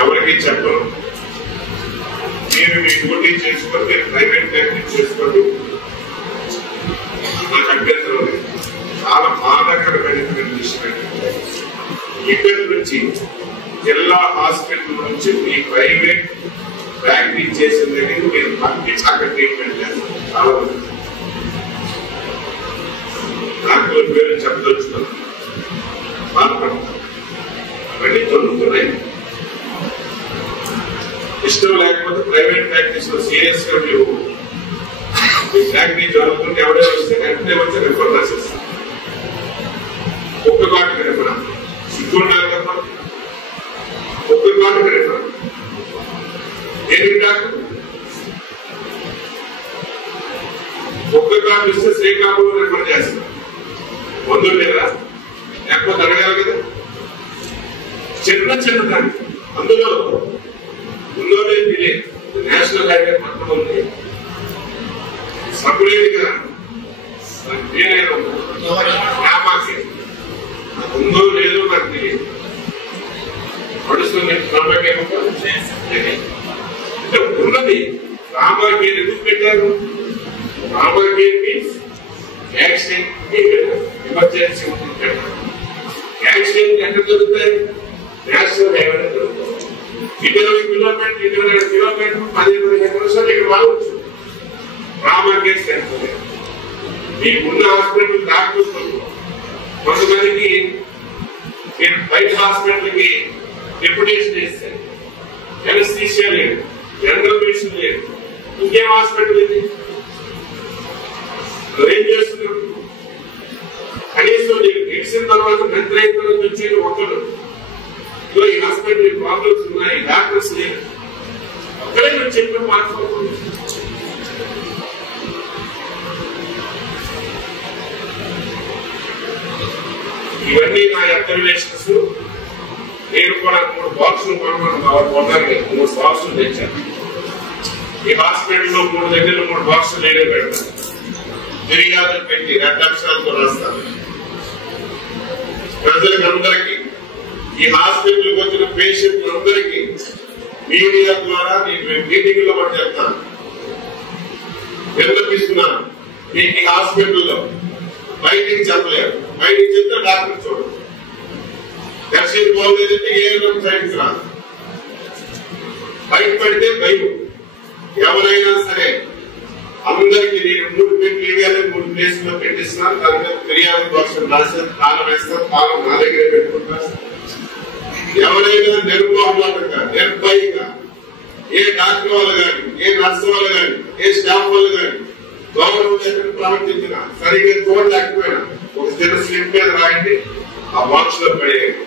ఎవరికి చెప్పరు. మీరు మీ డ్యూటీ చేసుకోండి, ప్రైవేట్ ప్రాక్టీస్ చేసుకోండి, నాకు అభ్యంతరం లేదు. చాలా బాధాకరమైనటువంటి విషయం ఏంటంటే ఇక్కడి నుంచి జిల్లా హాస్పిటల్ నుంచి మీ ప్రైవేట్ ప్రాక్టీస్ చేసింది మీరు పంపించి అక్కడ ట్రీట్మెంట్ చేస్తారు. చాలా మంది డాక్టర్ల పేరు చెప్పదలుచుకున్నాను, బాధపడతారు. అవన్నీ జరుగుతున్నాయి. ఇష్టం లేకపోతే ప్రైవేట్ ప్రాక్టీస్ లో సీరియస్ గా మీరు మీ ప్రాక్టీస్ జరుగుతుంటే ఎవరైనా వస్తే వెంటనే వచ్చి రిఫర్ రాసేస్తారు. ఒక్క కాటుకు రిఫర్ సిగ్గుండాలి కదా, ఒక్క కాటుకు రిఫర్. దేనికి డాక్టర్ ఒక్క కాటు ఇస్తే శ్రీకాకుళం రిఫర్ చేస్తారు. మందులు లేదా లేకపోతే అడగాలి కదా. చిన్న చిన్న దాన్ని అందులో ఉన్నోనే తెలియదు. నేషనల్ హైవే పక్కన ఉంది, సపరేట్గా ఉందో లేదో నాకు తెలియదు. నడుస్తుంది అంటే ఉన్నది. రామాకేర్ ఎందుకు పెట్టారు? రామాకేర్ మీన్స్ యాక్సిడెంట్ ఎమర్జెన్సీ పెట్టారు. యాక్సిడెంట్ ఎక్కడ దొరుకుతాయి? నేషనల్ హైవే దొరుకుతాయి. 20 కిలోమీటర్లు 22 కిలోమీటర్లు 15 నిమిషాలు ఇక్కడ రావచ్చు. రామాకేర్ సెంటర్ మీకున్న హాస్పిటల్ డాక్టర్స్ కొంతమందికి బయట హాస్పిటల్ కి డెప్యుటేషన్ చేస్తారు. ఎనస్థీషియా లేదు, జనరల్ మెడిసిన్ లేదు, ఇంకేం హాస్పిటల్ ఇది? ఏం చేస్తున్నారు? కనీసం నీకు తెలిసిన తర్వాత మంత్రైన తర్వాత వచ్చేది ఒకరు ఈ హాస్పిటల్ ప్రాబ్లమ్స్ ఉన్నాయి, డాక్టర్స్ లేరు, ఒక్కడే మీరు చెప్పిన మాట్లాడుతుంది. ఇవన్నీ నా అబ్జర్వేషన్స్. నేను కూడా 3 బాక్సులు కొన్నాను, 3 బాక్సులు తెచ్చాను. ఈ హాస్పిటల్లో 3 దగ్గర 3 బాక్సులు నేనే పెడతాను. ఫిర్యాదులు పెట్టి 2 అక్షరాలతో రాస్తాను. ప్రజలకు అందరికీ, ఈ హాస్పిటల్కి వచ్చిన పేషెంట్లు అందరికీ మీడియా ద్వారా మీటింగ్ లో కూడా చెప్తాను, విన్నపిస్తున్నాను. మీకు ఈ హాస్పిటల్లో బయటికి చెప్పలేరు, బయటికి చెప్తే డాక్టర్ చూడరు. దక్షిణ పోలేదంటే ఏఎన్ఎం సైన్స్ రాదు. బయట పడితే భయం. ఎవరైనా సరే అందరికీ నేను 3 మీడియాలో 3 ప్లేసుల్లో పెట్టిస్తున్నాను. దాని మీద ఫిర్యాదు కోసం రాశారు, తాళం వేస్తారు, తాళం నా దగ్గరే పెట్టుకుంటారు. ఎవరైనా నిర్మోహమాటంగా నిర్భయంగా ఏ డాక్టర్ వాళ్ళు కానీ, ఏ నర్సు వాళ్ళు కానీ, ఏ స్టాఫ్ వాళ్ళు కానీ గౌరవం లేకుండా ప్రవర్తించిన, సరిగ్గా చూడలేకపోయినా ఒక చిన్న స్లిప్ మీద రాయండి, ఆ బాక్స్ లో పడేయండి.